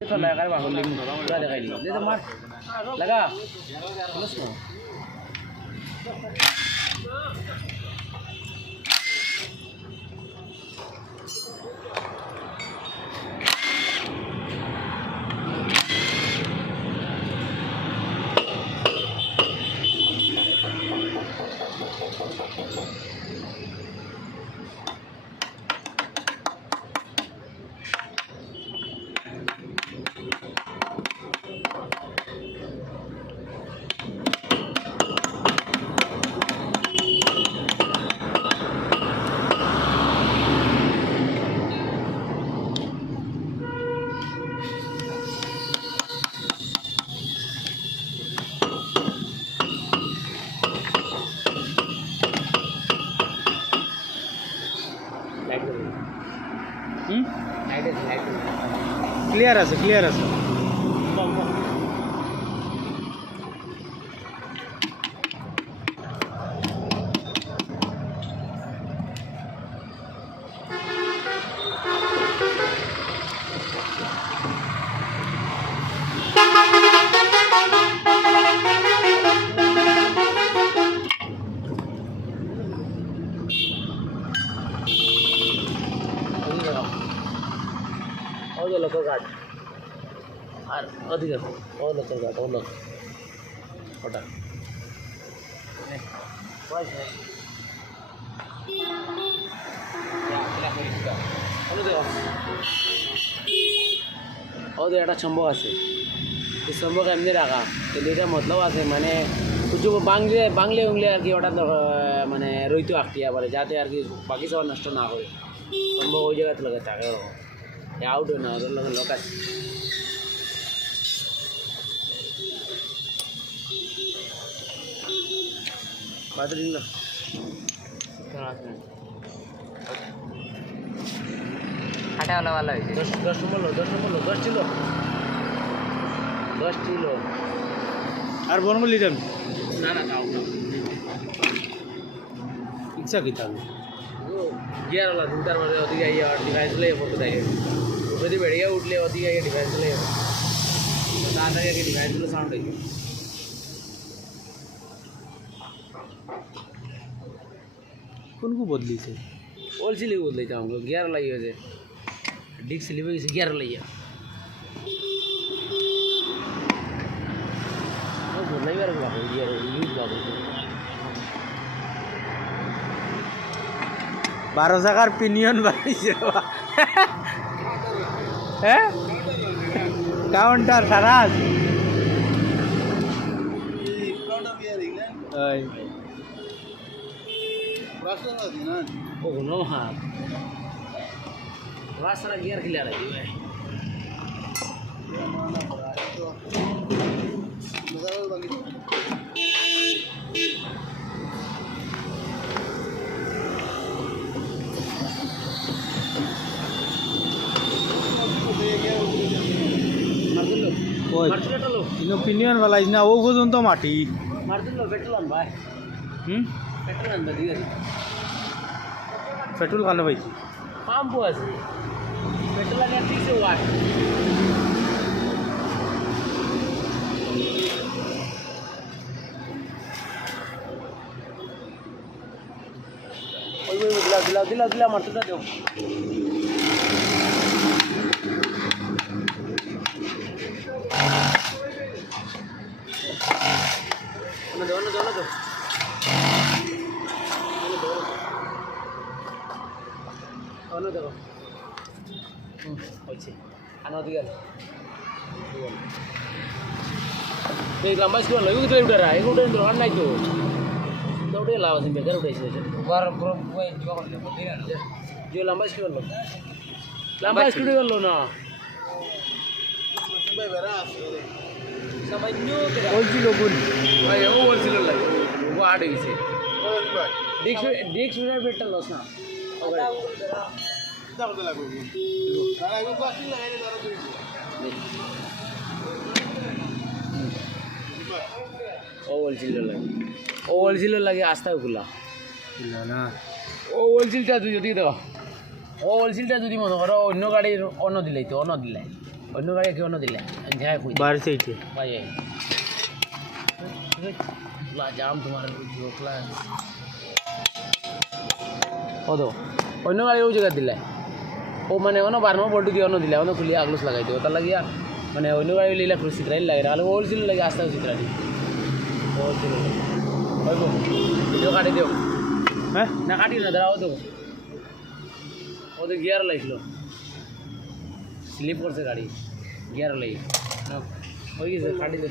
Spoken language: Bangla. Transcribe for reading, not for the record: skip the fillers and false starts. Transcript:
लगा लगा ক্লিয়ার আছে ক্লিয়ার আছে लोकल गार्ड और अधिक और लोकल गार्ड और लोकल ओटा और एक चम्बक आसे चम्बक एमনি রাখা কিন্তু এটা মতলব আছে মানে কিছু বাংলে উংলে আর কি ওটা মানে রইতো আটটিয়া পারে যাতে আর কি বাকি সব নষ্ট না হয় চম্বক ওই জায়গাতে লাগে থাকে आउट ना लोक हाटा वाला 10 किलो আর বনগুলি দেন ना ना ইচ্ছা কি তাহলে गियर वाला 2-4 बार अधिक आई और डिवाइस ले फोटो देखे ऊपर से बढ़िया उठले अधिक आई डिवाइस ले दादा के डिवाइस ले साउंड है কোন কো বদলি છે ઓલ સિલી બદલાઈ જાઉં गियर લઈ છે ડિસ્ક સિલી છે गियर લઈ આ બદલાઈ વાર બાબુ गियर યુઝ બાબુ 12 জায়গার পিনিয়ন বানাইছে হ্যাঁ কাউন্টার সারাজ ওই रास्ता ना ओ नो हां रास्ता गियर क्लियर है भाई ইনো পিনিয়ন वाला ইনা ও পর্যন্ত মাটি মারদিলো পেট্রোল ভাই পেট্রোল আনবা দিয়ে পেট্রোল কানে ভাই পাম্প আছে পেট্রোল আনে 300 ওয়াট ওই দিলা মারতে দাও दोनों तो देखो आना दिया एक लंबा स्कूल लगे कितने उड़ा रहा है एक उड़े तो हट नहीं तो उड़े लावा सिंह बेकार उड़े से बार ग्रुप वो जो कर ले बोलते हैं जो लंबा स्कूल लो ना भाई बेरा समय न्यू तेरा বলছিল কোন भाई वो बोलছিল লাগে वो आड़ গেছে ডিক্স মিটার বেটটা লস না দাও লাগবে না এগুলো প্লাস্টিক লাগাইলে ধরো তুমি ও বলছিল লাগে আস্তা ওগুলা না ও বলছিলটা তুই যদি দাও ও বলছিলটা যদি মনে করো অন্য গাড়ির অন্য দিলাই অন্য গাড়ি কেউ না দিলে ঝাঁয় খুঁজে বার সেইটে ভাই জাম তোমার ও তো অন্য গাড়ি ও জায়গা দিলে ও মানে অন্য বারমো বল্টু দিয়ে অন্য দিলে অন্য খুলিয়ে আগলুস লাগাই দিও তার লাগিয়া মানে অন্য গাড়ি লিলা খুব চিত্রাই লাগে তাহলে ওল ছিল লাগে আস্তে আস্তে চিত্রানি ওল ছিল হইব ভিডিও কাটি দিও হ্যাঁ না কাটি না দাঁড়াও তো ওদের গিয়ার লাইছিল স্লিপ করছে গাড়ি গিয়ার লাই হয়ে গেছে কাটি দে